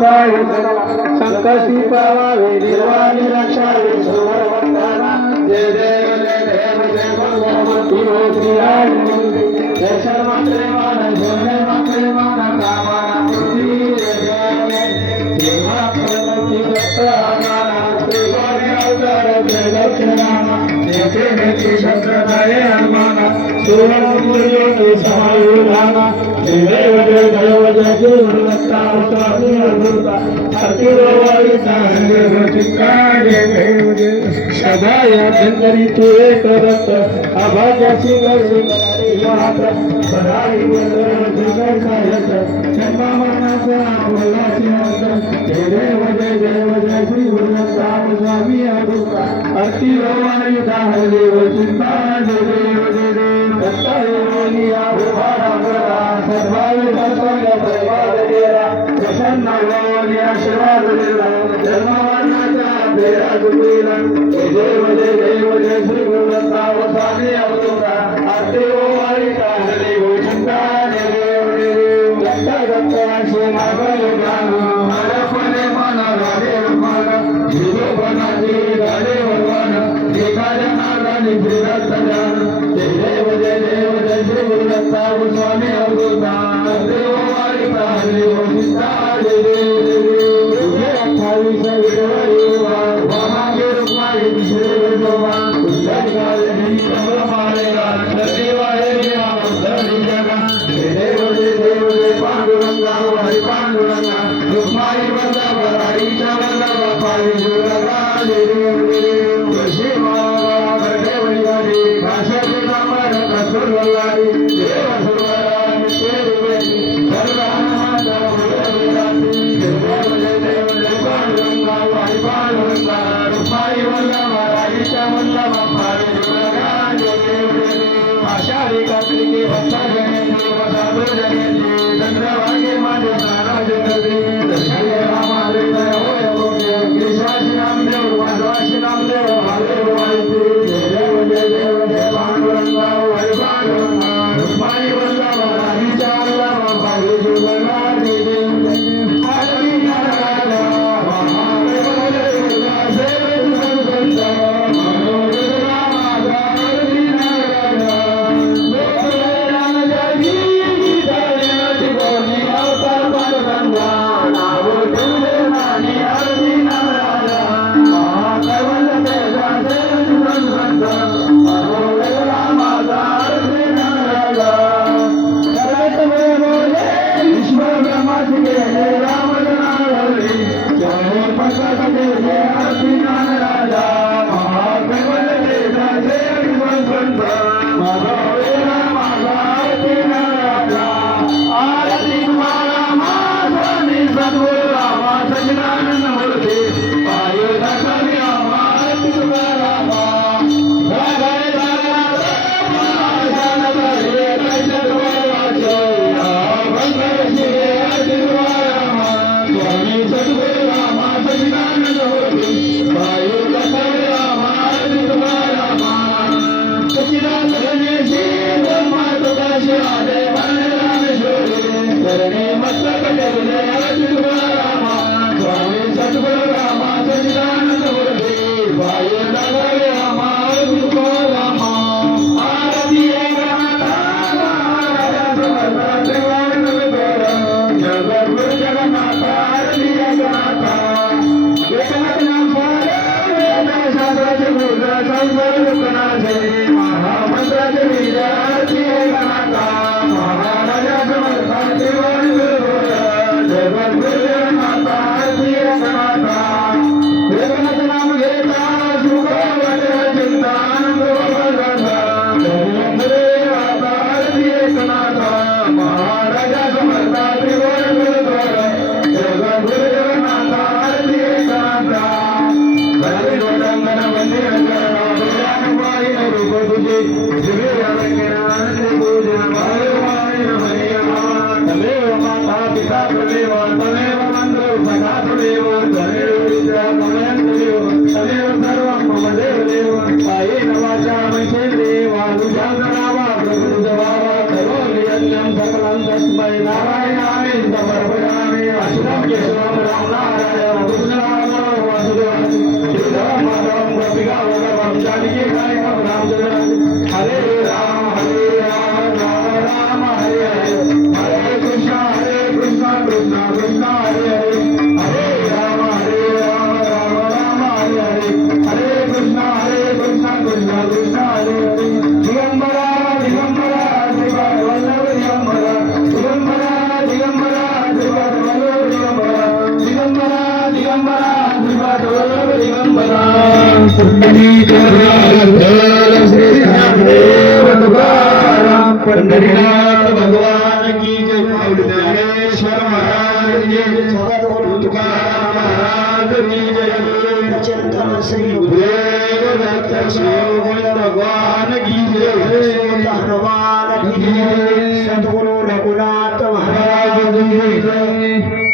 पाळी संकटी पावावे निर्वाणी रक्षावे सुवर वंदना जय देव जय देव जय भगवती होती आई जय शर्मा प्रेमान जय मात्रे मान कामना मूर्ती जय देव देवा प्रगती दत्ताना त्रिगुणी अवतार जय दक्षिणाना जय जय शस्त्रधारे हनुमाना सुवर्णमूर्ती समायुधाना जय देव जय देव जय गुरुदत्ता स्वामी अमृता अतिरोवाळीता हरे चित्ता जय देव जय सदाया गंधरी तू एक रथ अभाग्याची गरज मात्र सदाई वंदन जय सायत जन्मा मरणाचा बोलाची अंत जय देव जय श्री गुरुदत्ता स्वामी अमृता अतिरोवाळीता हरे चित्ता जय देव दत्ता योगिया उभारा बरा सर्वांनी दर्शना प्रभात केला प्रसन्न होऊन आशीर्वाद दिला जन्मवर्णाचा फेरा तुटला जय देव जय श्री गुरुदत्ता स्वामी अवधूता आरती ओवाळीता हरी गोविंदा जय देव दत्ता दत्ता श्री नागयोगान हरपणे मन राधे मन जीवनाची राधे भगवान एका जनार्दनी श्री दत्त जान जय देव जय श्री गुरुदत्ता स्वामी अवधूता आरती ओवाळीता हरी गोविंदा जय देव 28 विडवरी वामागे रुक्माई श्री विठोबा उल्लेखाने कमलमालेला देवाळे देवाधरी जगा जय देव जय पांडुरंगा हरी पांडुरंगा रुक्माई वल्लभ हरीचा वल्लभ पायी जुळगा जय देव शिवा देवळी हरी भाषाची कामर कसूर वल्लारी देव सुरवरा नित्य देवी सर्व हनुमाता भुजविराती जय देव जय पांडुरंगा हरी पांडुरंगा रुक्माई वल्लभ हरीचा वल्लभ पायी जुळगा जय देव आषाढी कार्तिकी वत्सा जयंती वसादो जयंती चंद्रभागे माझे सारा जगती दर्शन रामा हृदय होय भोगे केशवाशी नामदेव माधवाशी नामदेव महादेव माहिती जय देव जय पांडुरंगा हरी पांडुरंगा रुक्माई वल्लभ हरीचा वल्लभ पायी जुळगा जय देव आरती नारायण गावं जानकी कार्यक्रम रामचंद्र हरे राम राम राम हरे हरे हरे कृष्णा कृष्णा कृष्णा हरे हरे हरे राम राम राम हरे हरे हरे कृष्णा कृष्णा कृष्णा हरे हरे दिगंबरा दिगंबरा श्रीपाद वल्लभ दिगंबरा दिगंबरा दिगंबरा श्रीपाद वल्लभ दिगंबरा दिगंबरा दिगंबरा श्रीपाद वल्लभ दिगंबरा श्री ज्ञानदेव तुकाराम पंढरीनाथ भगवान की जय ज्ञानेश्वर महाराज की जय सद्गुरु तुकाराम महाराज की जय चिंतन श्री गुरुदेव दत्त श्री गोविंद भगवान की जय हनुमान की जय सद्गुरु रघुनाथ महाराज की जय।